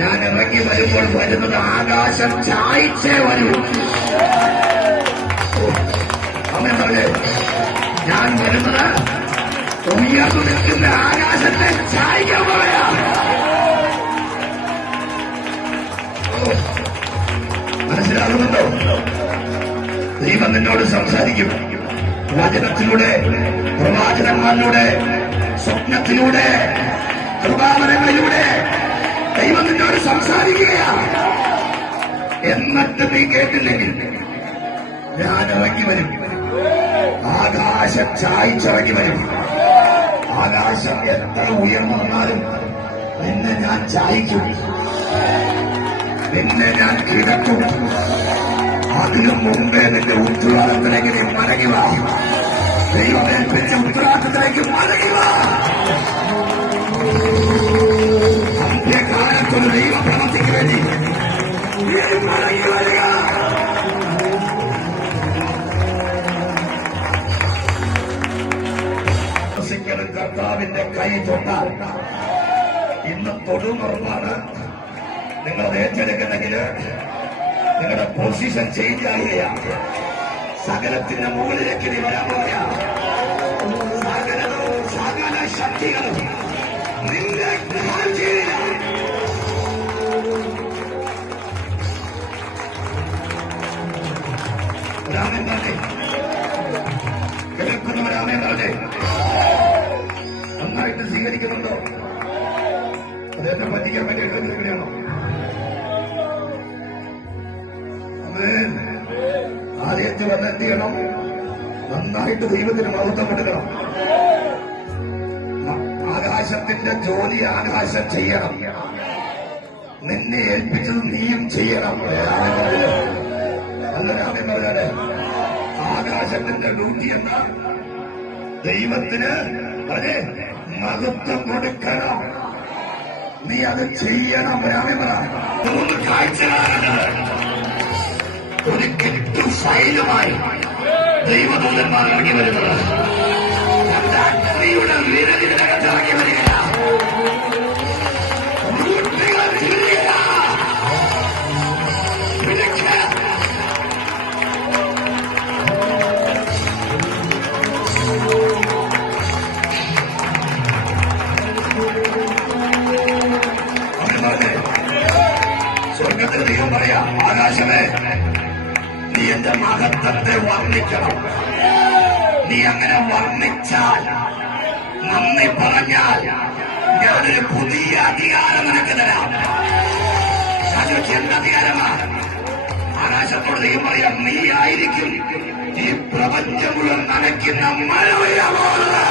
ഞാൻ ഇറങ്ങി വരുമ്പോൾ വരുന്നത് ആകാശം ചായ്ച്ചേ വരൂ. അമ്മ പറഞ്ഞേ, ഞാൻ വരുന്നത് ഉയർന്നു നിൽക്കുന്ന ആകാശത്തെ ചായ്ക്കാൻ പറയാ. മനസ്സിലാകുന്നുണ്ടോ? ദൈവം നിന്നോട് സംസാരിക്കും. വചനത്തിലൂടെ, പ്രവാചകന്മാരിലൂടെ, സ്വപ്നത്തിലൂടെ, കൃപാവരങ്ങളിലൂടെ ദൈവം നിന്നോട് സംസാരിക്കുകയാണ്. എന്നിട്ട് നീ കേട്ടില്ലെങ്കിൽ ഞാൻ ഇറങ്ങി വരും. ആകാശം ചായ്ച്ചിറങ്ങി വരും. ആകാശം എത്ര ഉയർന്നു വന്നാലും നിന്നെ ഞാൻ ചായ്ക്കും, നിന്നെ ഞാൻ കിടക്കും. അതിനു മുമ്പേ നിന്റെ ഉത്തരവാദിത്തത്തിലേക്ക് നീ മടങ്ങി വാ. ദൈവമേൽപ്പിച്ച ഉത്തരവാദിത്തത്തിലേക്ക് മടങ്ങി വാ. അന്ത്യകാലത്തൊരു ദൈവപ്രവൃത്തിക്ക് വേണ്ടി നീ മടങ്ങി വരിക. കർത്താവിന്റെ കൈ തൊട്ടാൽ ഇന്ന് തൊടുന്നുറപ്പാണ്. നിങ്ങൾ ഏറ്റെടുക്കുന്നെങ്കിൽ നിങ്ങളുടെ പൊസിഷൻ ചേഞ്ച് ആകുകയാണ്. സകലത്തിന്റെ മുകളിലേക്ക് നീ വരാൻ പോയാ. സകല ശക്തികളും നിന്റെ കീഴിലാണ്. രാമൻ പറഞ്ഞേ, കേൾക്കുന്ന രാമൻ പറഞ്ഞേ, നന്നായിട്ട് സ്വീകരിക്കുന്നുണ്ടോ? അതെന്നെ പറ്റിക്കാൻ വേണ്ടി എഴുതുകയാണോ? ആദ്യത്തെ വന്നെന്ത് ചെയ്യണം? നന്നായിട്ട് ദൈവത്തിന് മഹത്വം കൊടുക്കണം. ആകാശത്തിന്റെ ജോലി ആകാശം ചെയ്യണം. നിന്നെ ഏൽപ്പിച്ചത് നീയും ചെയ്യണം. അല്ല രാമൻ പറഞ്ഞാല് ആകാശത്തിന്റെ ഡ്യൂട്ടി എന്താ? ദൈവത്തിന് അതെ മഹത്വം കൊടുക്കണം. നീ അത് ചെയ്യണം. രാമൻ പറ, 3 കാഴ്ചകളാണ്. ഒരു കെട്ടു ഫയലുമായി ദൈവദൂതന്മാർ ഇറങ്ങി വരുന്നത്. അഗ്നിയുടെ വിരലിനകത്ത് ഇറങ്ങി വരികയാണ്. സ്വർഗത്തിൽ ദൈവം പറയാ, ആകാശമേ നീ എന്റെ മഹത്വത്തെ വർണ്ണിക്കണം. നീ അങ്ങനെ വർണ്ണിച്ചാൽ, നന്ദി പറഞ്ഞാൽ ഞാനൊരു പുതിയ അധികാരം നിനക്ക് തരാം. ഞാനൊരു എന്തധികാരമാണ്? ആകാശത്തോട് ദൈവം പറയാം, നീ ആയിരിക്കും ഈ പ്രപഞ്ചം മുഴുവൻ നനയ്ക്കുന്ന മഴ പെയ്യാൻ പോകുന്നത്.